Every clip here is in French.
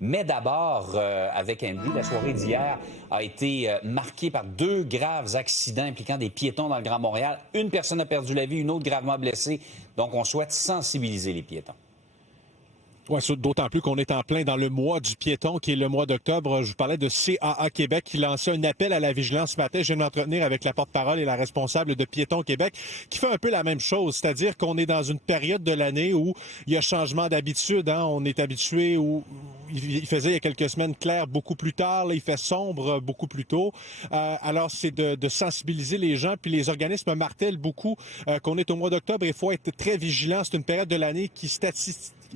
Mais d'abord, avec Andy, la soirée d'hier a été marquée par 2 graves accidents impliquant des piétons dans le Grand Montréal. Une personne a perdu la vie, une autre gravement blessée. Donc, on souhaite sensibiliser les piétons. Oui, d'autant plus qu'on est en plein dans le mois du piéton, qui est le mois d'octobre. Je vous parlais de CAA Québec qui lançait un appel à la vigilance ce matin. Je viens de m'entretenir avec la porte-parole et la responsable de Piétons Québec, qui fait un peu la même chose, c'est-à-dire qu'on est dans une période de l'année où il y a changement d'habitude. On est habitué où il faisait il y a quelques semaines clair beaucoup plus tard, là, il fait sombre beaucoup plus tôt. Alors, c'est de sensibiliser les gens, puis les organismes martèlent beaucoup qu'on est au mois d'octobre et il faut être très vigilant. C'est une période de l'année qui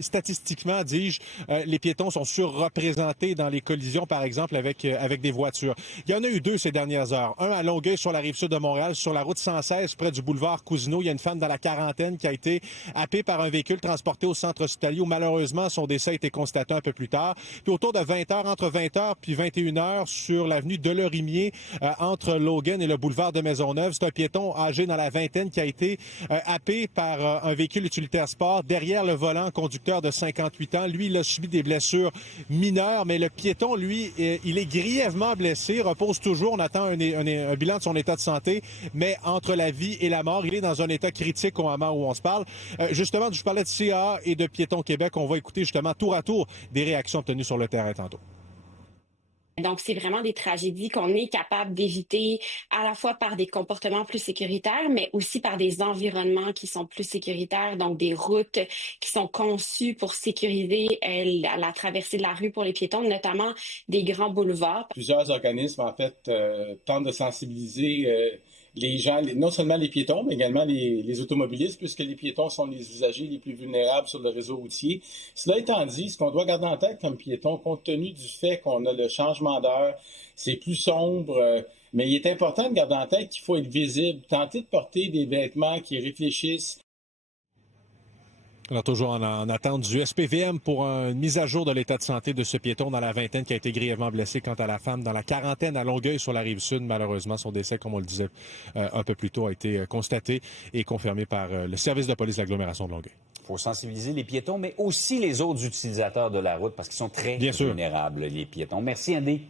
statistiquement, dis-je, les piétons sont surreprésentés dans les collisions, par exemple, avec des voitures. Il y en a eu 2 ces dernières heures. Un à Longueuil, sur la rive sud de Montréal, sur la route 116, près du boulevard Cousineau. Il y a une femme dans la quarantaine qui a été happée par un véhicule transporté au centre hospitalier où, malheureusement, son décès a été constaté un peu plus tard. Puis autour de 20 heures, entre 20 heures puis 21 heures, sur l'avenue Delorimier, entre Logan et le boulevard de Maisonneuve, c'est un piéton âgé dans la vingtaine qui a été happé par un véhicule utilitaire sport. Derrière le volant, conducteur de 58 ans. Lui, il a subi des blessures mineures, mais le piéton, lui, il est grièvement blessé, repose toujours. On attend un bilan de son état de santé, mais entre la vie et la mort, il est dans un état critique au moment où on se parle. Justement, je parlais de CAA et de Piétons Québec. On va écouter justement tour à tour des réactions obtenues sur le terrain tantôt. Donc, c'est vraiment des tragédies qu'on est capable d'éviter à la fois par des comportements plus sécuritaires, mais aussi par des environnements qui sont plus sécuritaires, donc des routes qui sont conçues pour sécuriser la traversée de la rue pour les piétons, notamment des grands boulevards. Plusieurs organismes, en fait, tentent de sensibiliser les gens, non seulement les piétons, mais également les automobilistes, puisque les piétons sont les usagers les plus vulnérables sur le réseau routier. Cela étant dit, ce qu'on doit garder en tête comme piéton, compte tenu du fait qu'on a le changement d'heure, c'est plus sombre, mais il est important de garder en tête qu'il faut être visible, tenter de porter des vêtements qui réfléchissent. Alors, toujours en attente du SPVM pour une mise à jour de l'état de santé de ce piéton dans la vingtaine qui a été grièvement blessé. Quant à la femme dans la quarantaine à Longueuil sur la rive sud, malheureusement, son décès, comme on le disait un peu plus tôt, a été constaté et confirmé par le service de police de l'agglomération de Longueuil. Il faut sensibiliser les piétons, mais aussi les autres utilisateurs de la route parce qu'ils sont très vulnérables, les piétons. Merci, Andy.